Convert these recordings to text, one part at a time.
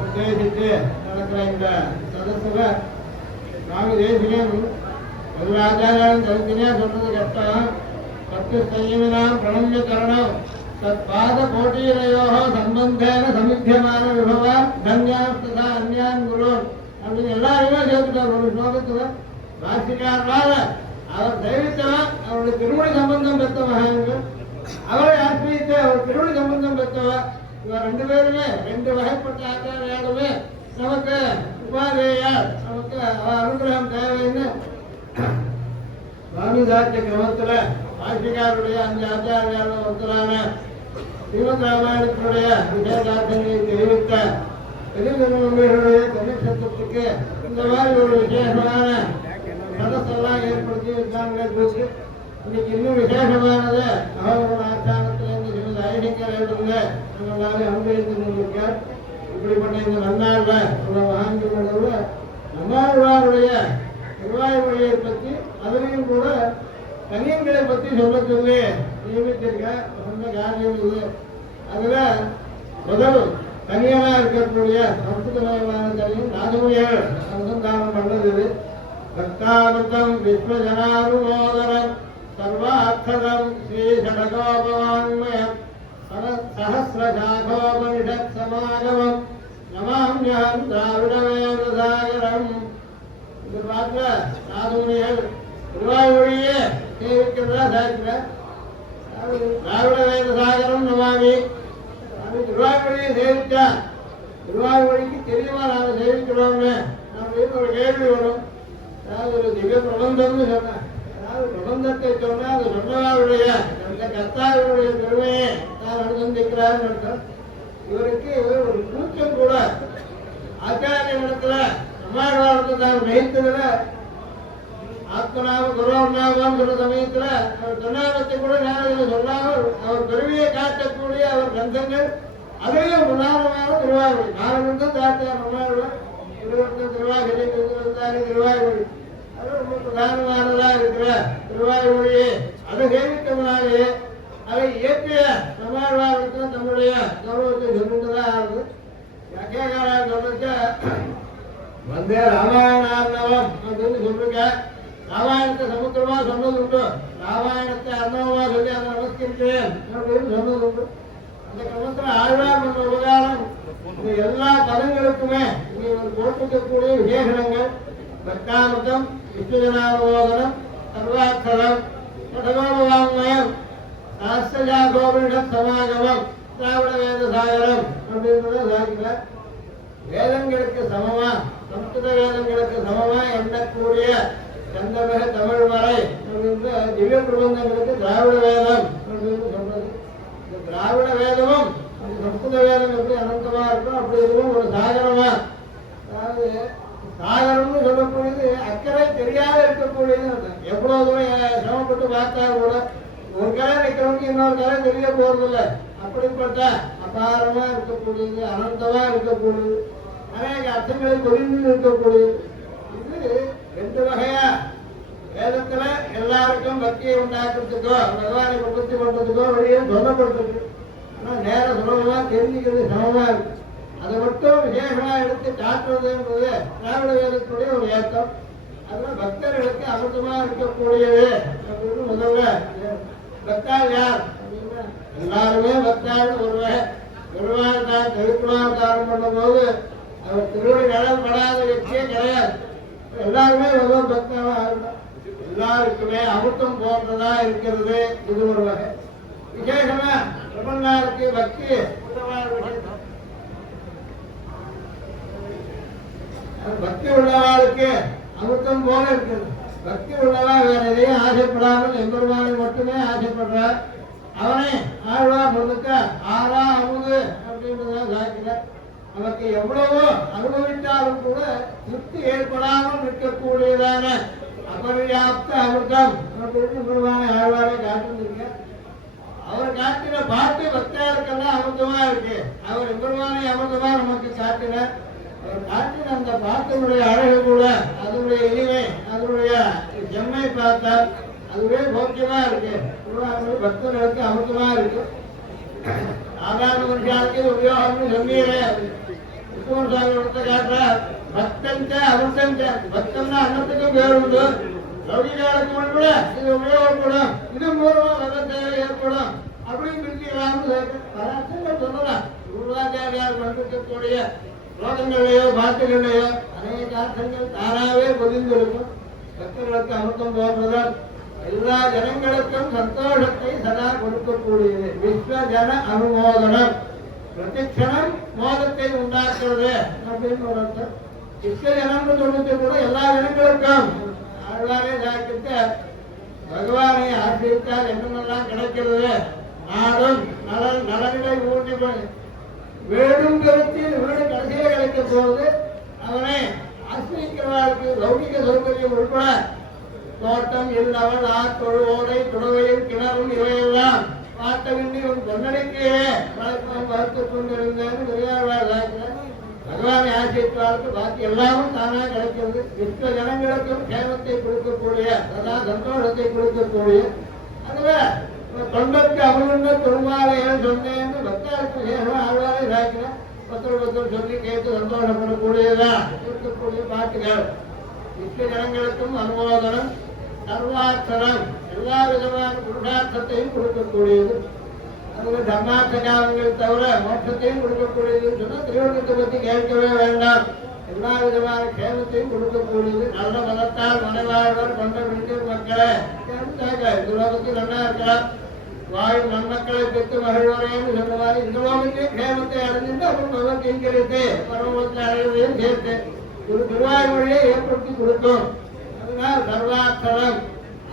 உத்தேசித்து நடக்கிற இந்த சதத்துல சுவாமி தேசிகன் ஒரு ஆச்சாரியாலும் தனித்தனியா சொல்றது கஷ்டம். 10 சையமினாம் பிரணம்ய கரணம் தற்பாத கோட்டீரையோ சம்பந்தேன சமித்தியமான விபவா தன்யாஸ்தா அந்யான் குரு அப்படின்னு எல்லாருமே சேர்த்துட்டார் ஒரு ஸ்லோகத்துல. ராசிக்காரனால அவர் தெய்வத்தவன், அவருடைய திருமணி சம்பந்தம் பெற்ற மகான்கள், அவரை ஆசிரியத்தை அவர் திருமணி சம்பந்தம் பெற்றவர். இவர் 2 பேருமே 2 வகைப்பட்ட ஆச்சாரியாலுமே நமக்கு உபாதேயார், நமக்கு அனுகிரகம் தேவைன்னு சுவாமிதாத்திய கிரமத்துல ஆசிரியாருடைய 5 ஆச்சாரியாலும் ஒருத்தரான ஸ்ரீமத் ராமாயணத்தினுடைய விசேஷார்த்தங்களை தெரிவித்த பெரியவர்களுடைய கனிஷத்துக்கு இந்த மாதிரி ஒரு விசேஷமான சதசெல்லாம் ஏற்படுத்தி இருக்காங்க. இன்னைக்கு இன்னும் விசேஷமானது அவரோட ஆச்சாரத்திலிருந்து சிறிது ஐடிக்க வேண்டுங்க எல்லாரும் அனுபவித்து கொண்டிருக்கார். இப்படிப்பட்ட இந்த நன்னாள்ல உள்ள மகான்களோட நம்மாழ்வாருடைய திருவாய்மொழியை பற்றி அதிலையும் கூட கனியன்களை பற்றி சொல்ல சொல்லி நியமித்திருக்க சொந்த காரியம் இது. அதுல முதல் தனியனா இருக்கக்கூடிய சம்ஸ்கிருதமயமான கனியும் ராஜமொழிகள் அனுசந்தானம் பண்ணது இது. பக்தாமிருதம் விஸ்வஜனானுமோதரம் சர்வார்த்ததம் ஸ்ரீ ஷடகோபவான்மயம் சஹஸ்ரசாகோபனிஷத் சமாகமம் நமாம்யம் திராவிட வேதசாகரம். இந்த பாட்டுல ராஜமொழிகள் திருவாய்மொழியே சேவிக்கிறதா சாய்க்கிற திராவிட வேதசாகரம் நமாமி. திருவாய்மொழியை சேவிச்சா திருவாய்மொழிக்கு தெரியுமா நாம சேவிக்கிறோம்னு நம்ம ஒரு கேள்வி வரும். அதாவது ஒரு திவ்ய பிரபந்தம்னு சொன்னேன். அதாவது பிரபந்தத்தை சொன்னா அது சொன்னவாருடைய அந்த கர்த்தாவுடைய பெருமையை நான் அனுசந்திக்கிறான்னு அர்த்தம். இவருக்கு ஒரு கூச்சம் கூட ஆச்சாரிய இடத்துல சமாழ்வாரத்தை தான் நயித்ததுல ஆத்மநாம குரோநாமம் சொல்ற சமயத்துல அவர் சொன்னாமத்தை கூட நேரத்தில் சொல்லாமல் அவர் பெருமையை காட்டக்கூடிய அவர் கந்தங்கள் அதையும் பிரதானமான திருவாய்மொழி நாலு தாத்தார் நம்மாழ்வார் திருவாகரி திருவாய்மொழி அது ரொம்ப பிரதானமானதா இருக்கிற திருவாய்மொழியை அதை சேவித்தவனாலே அதை இயற்றிய நம்மாழ்வாருக்கு நம்முடைய கௌரவத்தை சொல்லிட்டுதான் ஆகுது. வியாக்கியாகாரா சொல்லிக்க வந்தே ராமாயணார்ணவம் அப்படின்னு சொல்லிருக்க. ராமாயணத்தை சமுத்திரமா சொன்னது உண்டு, ராமாயணத்தை அர்ணவமா சொல்லி அதை நமஸ்கரிக்கிறேன் அப்படின்னு சொன்னது உண்டு. அந்த கிரமத்தில் ஆழ்வார் என்ற உபகாரம் இந்த எல்லா பதங்களுக்குமே இவர் போட்டிருக்கக்கூடிய விசேஷங்கள் பக்தாமிருதம் விஸ்வஜனானுமோதனம் சர்வார்த்ததம் சடகோபவான்மயம் சாஸ்திரஜாகோபனிஷத் சமாகமம் திராவிட வேதசாகரம் அப்படின்றத சாதிக்கிறார். வேதங்களுக்கு சமமா சம்ஸ்கிருத வேதங்களுக்கு சமமா எண்ணக்கூடிய சந்தமிக தமிழ் மறை அப்படின்ற திவ்ய பிரபந்தங்களுக்கு திராவிட வேதம் அப்படின்னு சொல்றது. இந்த திராவிட வேதமும் சம்ஸ்கிருத வேதம் எப்படி அனந்தமா இருக்கும் அப்படி இதுவும் ஒரு சாகரமா. அதாவது சாகரம்னு சொல்லக்கூடியது அக்கறை தெரியாத இருக்கக்கூடியது. எவ்வளவு தூரம் சிரமப்பட்டு பார்த்தா கூட ஒரு கரை நிற்கிறவங்க இன்னொரு கரை தெரிய போறதில்லை. அப்படிப்பட்ட அபாரமா இருக்கக்கூடியது, அனந்தமா இருக்கக்கூடியது, அநேக அர்த்தங்களை புரிந்து இருக்கக்கூடியது. இது 2 வகையா வேதத்துல எல்லாருக்கும் பக்தியை உண்டாக்குறதுக்கோ பகவானை பிரபத்தி பண்றதுக்கோ வழியை சொல்லப்பட்டிருக்கு. ஆனா நேர சுலபமா தெரிஞ்சுக்கிறது சமமா இருக்கு. அதை மட்டும் விசேஷமா எடுத்து காட்டுறதுன்றது திராவிட வேதத்துடைய ஒரு ஏற்றம். அதுல பக்தர்களுக்கு அமிர்தமா இருக்கக்கூடியது அப்படின்னு முதல்ல பக்தால் யார் அப்படின்னா எல்லாருமே பக்தால் ஒருவகை. திருவாரூர் திருக்குறாவதாரம் பண்ணும் போது அவர் திருவடி நிழல் படாத வெற்றியே கிடையாது. எல்லாருமே பகவத் பக்தாவா ஆகணும். எல்லாருக்குமே அமிர்தம் போன்றதா இருக்கிறது. இது ஒரு வகை. விசேஷமா பிரபன்னாருக்கு பக்தி பக்தி உள்ளவாளுக்கு அமிர்தம் போல இருக்கிறது. பக்தி உள்ளவா வேற எதையும் ஆசைப்படாமல் எம்பெருமானை மட்டுமே நமக்கு எவ்வளவோ அனுபவித்தாலும் கூட திருப்தி ஏற்படாமல் இருக்கக்கூடியதான அபர்யாப்த அமிர்தம் ஆழ்வாரை காட்டிருக்க. அவர் காட்டின பாட்டு பக்தர்களுக்கெல்லாம் அமிர்தமா இருக்கு. அவர் எம்பெருமானை அமிர்தமா நமக்கு காட்டினார். அவர் காட்டின அந்த பாட்டினுடைய அழகு கூட, அதனுடைய இனிமை, அதனுடைய செம்மை பார்த்தால் அதுவே போக்கியமா இருக்கு. பக்தர்களுக்கு அமிர்தமா இருக்கு. சாதாரண மனுஷாளுக்கு உபயோகம்னு சொன்னீரே காட்டுறார். பக்தன் அமிர்தம் பக்தம்னா அன்னத்துக்கும் பேர் உண்டு. லௌகிகாலுக்கு கூட இது உபயோகப்படும். இது மூலமா வெள்ளத்தேவை ஏற்படும் அப்படின்னு பிரிச்சுக்கலாம்னு பல அர்த்தங்கள் சொல்லலாம். குருவாச்சாரியார் பண்ணிருக்கக்கூடிய ஸ்லோகங்களையோ பாட்டுகளையோ அநேக அர்த்தங்கள் தானாவே பொதிந்திருக்கும். பக்தர்களுக்கு அமிர்தம் போன்றதால் எல்லா ஜனங்களுக்கும் சந்தோஷத்தை சதா கொடுக்கக்கூடியது. விஸ்வ ஜன அனுமோதனம், பிரதிக்ஷணம் மோதத்தை உண்டாக்குறது அப்படின்னு ஒரு அர்த்தம். விஸ்வ ஜனம்னு சொல்லிட்டு கூட எல்லா ஜனங்களுக்கும் ஆழ்வாரே சாக்கிட்ட பகவானை ஆசிரித்தால் என்னென்னலாம் கிடைக்கிறது. நாடும் நலன் நலன்களை ஊட்டி வீடும் கருத்தில் வீடு கடைசியில் கிடைக்க போது அவனை ஆசிரிக்கிறவர்களுக்கு லௌகிக சௌகரியம் உட்பட தோட்டம் இல்லவள் ஆத்தொழு ஓடை துறவையும் கிணறும் இவையெல்லாம் பாட்டவின்றி உன் பொன்னடிக்கே வளர்ப்பம் வளர்த்து கொண்டிருந்தேன்னு பெரியாழ்வார் சாக்கிறார். பகவானை ஆசிரித்தாளுக்கு பாக்கி எல்லாமும் தானா கிடைக்கிறது. விஸ்வ ஜனங்களுக்கும் சேமத்தை கொடுக்கக்கூடிய சதா சந்தோஷத்தை கொடுக்கக்கூடிய அதுல தொண்டருக்கு அமர்ந்த பெருமாளையன் சொன்னேன்னு பக்தருக்கு சேகம் ஆழ்வாரை சாக்கிறார். பத்தர் சொல்லி கேட்டு சந்தோஷப்படக்கூடியதான் இருக்கக்கூடிய பாட்டுகள். விஸ்வ ஜனங்களுக்கும் அனுமோதனம், சர்வார்த்தனம், எல்லா விதமான புருஷார்த்தத்தையும் கொடுக்கக்கூடியது. அதுல தர்மார்த்த காலங்கள் தவிர மோட்சத்தையும் கொடுக்கக்கூடியதுன்னு சொன்னா திருவண்ணத்தை பத்தி கேட்கவே வேண்டாம். எல்லா விதமான கேமத்தையும் கொடுக்கக்கூடியது. நல்ல மதத்தால் மனைவாழ்வர் கொண்ட வீட்டில் மக்களை இந்த லோகத்தில் நல்லா இருக்கலாம். வாயு நன்மக்களை பெற்று மகிழ்வரைன்னு சொன்ன மாதிரி இந்த லோகத்தையும் கேமத்தை அடைஞ்சிட்டு அப்புறம் பகவத்தையும் கிடைத்து பரமத்தை அடைவதையும் சேர்த்து ஒரு திருவாய்மொழியை ஏற்படுத்தி கொடுக்கும். அதனால் சர்வார்த்தனம்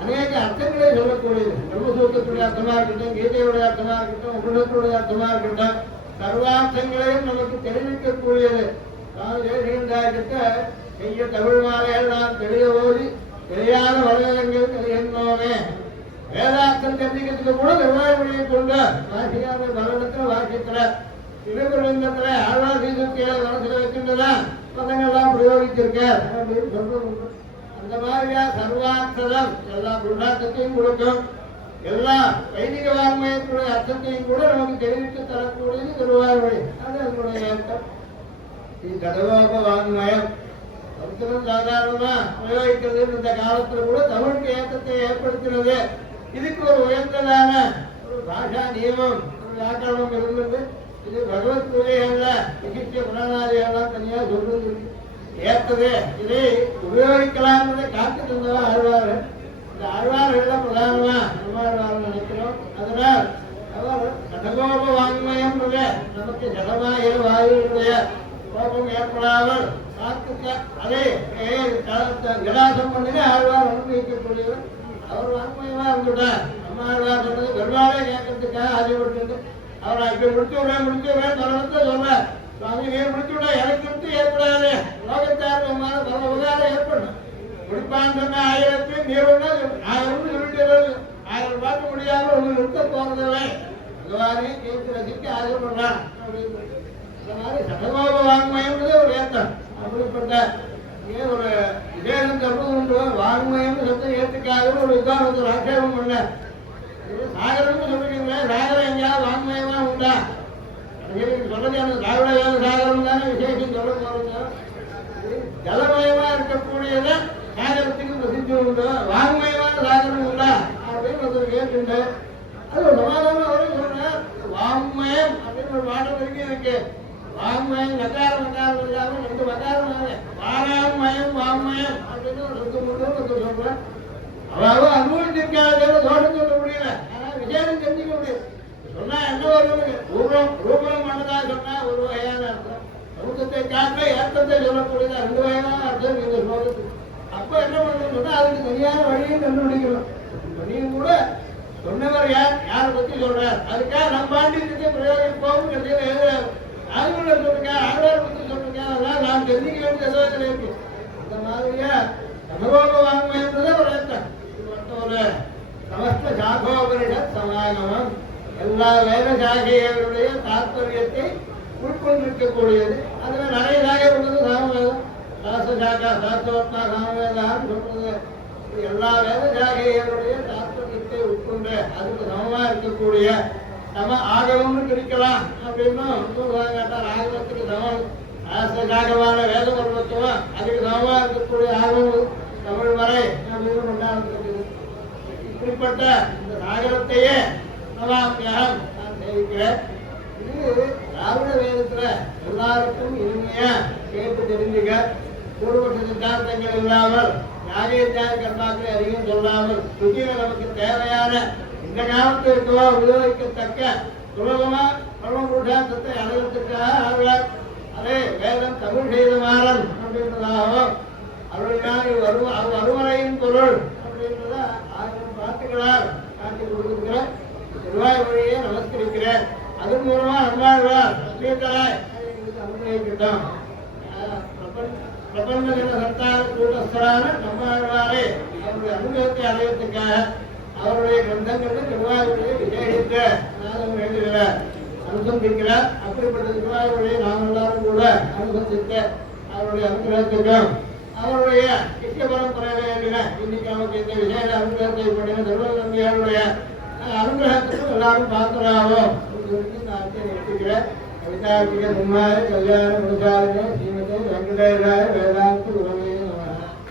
அநேக அர்த்தங்களை சொல்லக்கூடியது. பிரம்மசூத்திரத்துடைய அர்த்தமா இருக்கட்டும், கீதையுடைய அர்த்தமா இருக்கட்டும், உபனிஷத்துடைய அர்த்தமா இருக்கட்டும், சர்வார்த்தங்களையும் நமக்கு தெரிவிக்கக்கூடியது. கிட்ட செய்ய தமிழ் மாலைகள் நாம் தெளிய ஓதி தெரியாத வளங்கள் தெரியுமே. வேதார்த்தம் தெரிஞ்சுக்கிறதுக்கு கூட திருவாய்மொழியை கொண்டு வாசிக்காத பலனத்துல வாசிக்கிற திருவிருந்தத்துல ஆழ்வாசீசத்தில மனசுல வச்சுட்டுதான் பதங்கள்லாம் பிரயோகிச்சிருக்கார் அப்படின்னு சொல்றது. அந்த மாதிரியா சர்வார்த்தம் எல்லா புருஷார்த்தத்தையும் கொடுக்கும். எல்லா வைதிக வாங்மயத்துடைய அர்த்தத்தையும் கூட நமக்கு தெரிவித்து தரக்கூடியது திருவாய்மொழி. அது அதனுடைய அர்த்தம். கடலோக வாங்மயம் சம்ஸ்கிருதம் சாதாரணமா பிரயோகிக்கிறது. இந்த காலத்துல கூட தமிழுக்கு ஏற்றத்தை ஏற்படுத்தினது. இதுக்கு ஒரு உயர்ந்ததான ஒரு பாஷா நியமம், ஒரு வியாக்கரணம் இருந்தது. இது பகவத் பூஜைகள்ல சிகிச்சை புனநாதிகள்லாம் தனியா சொல்றது ஏற்றது. இதை உபயோகிக்கலாம்ன்றதை காத்து தந்தவா ஆழ்வார்கள். இந்த ஆழ்வார்கள் பிரதானமா நம்மாழ்வார்கள் நினைக்கிறோம். அதனால் அவர் கடகோப வாங்மயம் நமக்கு ஜலமாய வாயுடைய கோபம் ஏற்படாமல் காத்துக்க அதை விலாசம் பண்ணி ஆழ்வார் அனுபவிக்கக்கூடியவர். அவர் வாங்மயமா இருந்துட்டார். நம்ம ஆழ்வார் சொன்னது பெருமாளே கேட்கறதுக்காக ஆசைப்பட்டு அவர் இப்படி முடிச்சு விட தொடர்ந்து சொல்றார். சுவாமி நீர் முடிச்சு விட எனக்கு திருப்தி ஏற்படாது. லோகத்தார்வமான பல உபகாரம் ஏற்படும். முடிப்பான்னு சொன்ன 1000 நீர் 1000 சொல்லிட்டு 1000 பார்க்க முடியாம ஒன்று நிறுத்த போறதில்லை. பகவானே கேட்டு ரசிக்க ஆசைப்படுறான் அப்படின்னு. இந்த மாதிரி சடகோப வாங்மயம்ன்றது ஒரு ஏற்றம். அப்படிப்பட்ட ஒரு விசேஷம் சொல்றது உண்டு. வாங்மயம் சத்தம் ஏற்றுக்காக ஒரு உதாரணத்தில் ஆட்சேபம் பண்ண சாகரம்னு சொல்றீங்களே, சாகரம் எங்கேயாவது வாங்மயமா உண்டா? சொல்றது அந்த திராவிட வேத சாகரம் தானே விசேஷம் சொல்ல போறீங்க. ஜலமயமா இருக்கக்கூடியத சாகரத்துக்கு பிரசித்தி உண்டு. வாங்மயமான சாகரம் உண்டா அப்படின்னு ஒருத்தர் கேட்டு அது ஒரு சமாதானம் அவரே சொல்றேன். வாங்மயம் அப்படின்னு ஒரு பாடம் இருக்கு. வாங்மயம் நகாரம் நகாரம் இல்லாம 2 வகாரம் வாராமயம் வாங்மயம் அப்படின்னு ஒரு 2 சொல்றேன். அதாவது அனுபவிச்சிருக்காத தோட்டம் சொல்ல முடியல. ஆனா விஜயம் தெரிஞ்சுக்க முடியும். சொன்னா என்ன வருவது? ரூபம் மனதா சொன்னா ஒரு வகையான அர்த்தம். சமுதத்தை காட்ட ஏற்றத்தை சொல்லக்கூடியதா 2 வகையான அர்த்தம் இந்த ஸ்லோகத்துக்கு. அப்ப என்ன பண்ணணும் சொன்னா அதுக்கு சரியான வழியும் கண்டுபிடிக்கணும். நீங்க கூட சொன்னவர் யாரை பத்தி சொல்றார், அதுக்காக நம்ம பாண்டியத்துக்கு பிரயோகிப்போம் ஆய்வுகளை சொல்லுங்க, ஆழ்வார் பற்றி சொல்லுங்க, அதெல்லாம் நாம் தெரிஞ்சுக்க வேண்டியது ஏதோ இருக்கு. இந்த மாதிரியா அனுபவ வாங்குவது ஒரு ஏற்றம். இது மட்டும் ஒரு சமஸ்த சாகோபரிஷத் சமாகமம் எல்லா வேத சாகைகளுடைய தாத்பரியத்தை உட்கொண்டிருக்கக்கூடியது. அதுல நிறைய சாகை உள்ளது சாமவேதம், சாஸ்திர சாக்கா சாஸ்திரோத்மா சாமவேதான்னு சொல்றது. எல்லா வேத சாகைகளுடைய தாத்பரியத்தை உட்கொண்டு அதுக்கு சமமா இருக்கக்கூடிய சம ஆகவம்னு பிரிக்கலாம் அப்படின்னு கேட்டார். ஆகவத்துக்கு சமம் சாஸ்திர சாகமான வேத பருவத்துவம் அதுக்கு சமமா இருக்கக்கூடிய ஆகவம் தமிழ் வரை அப்படின்னு கொண்டாடுறது. இப்படிப்பட்ட இந்த சாகரத்தையே நவாமியம் நான் தெரிவிக்கிறேன். இது திராவிட வேதத்துல எல்லாருக்கும் இனிமையா கேட்டு தெரிஞ்சுக்க, பூர்வபட்ச சித்தாந்தங்கள் இல்லாமல் யாகேத்தியாக கர்மாக்களை அதிகம் சொல்லாமல் சுத்தியில நமக்கு தேவையான இந்த காலத்திற்கு உபயோகிக்கத்தக்க சுலபமா பரமபுருஷாந்தத்தை அடைவதற்காக ஆழ்வார் அதே வேதம் தமிழ் செய்த மாறன் அப்படின்றதாகவும் அவருடைய அருமறையின் பொருள் அப்படின்றத 1000 பாட்டுகளால் காட்டி கொடுத்திருக்கிற திருவாய் வழியை நமஸ்கரிக்கிறேன். அதன் மூலமா நம்மாழ்வார் ஸ்ரீதராய் அனுகிரகிக்கிட்டோம். பிரபஞ்ச சத்தார கூட்டஸ்தரான நம்மாழ்வாரை அவருடைய அனுகிரகத்தை அடையத்துக்காக அவருடைய கிரந்தங்களில் திருவாய் வழியை விசேஷித்த நாதம் வேண்டுகிறார், அனுசந்திக்கிறார். அப்படிப்பட்ட திருவாய் வழியை நாம் எல்லாரும் கூட அனுசந்தித்த அவருடைய அனுகிரகத்துக்கும் அவருடைய நித்திய பரம்பரையில வேண்டின இன்னைக்கு நமக்கு இந்த விசேஷ அனுகிரகத்தை பண்ணின திருவள்ளுவர் நம்பியாருடைய அனுகிரகத்துக்கும் எல்லாரும் பாத்திராவோம் கவிதார்த்திக சிம்மாய கல்யாண முருகாலனே ஸ்ரீமதே வெங்கடேஷாய வேதாந்த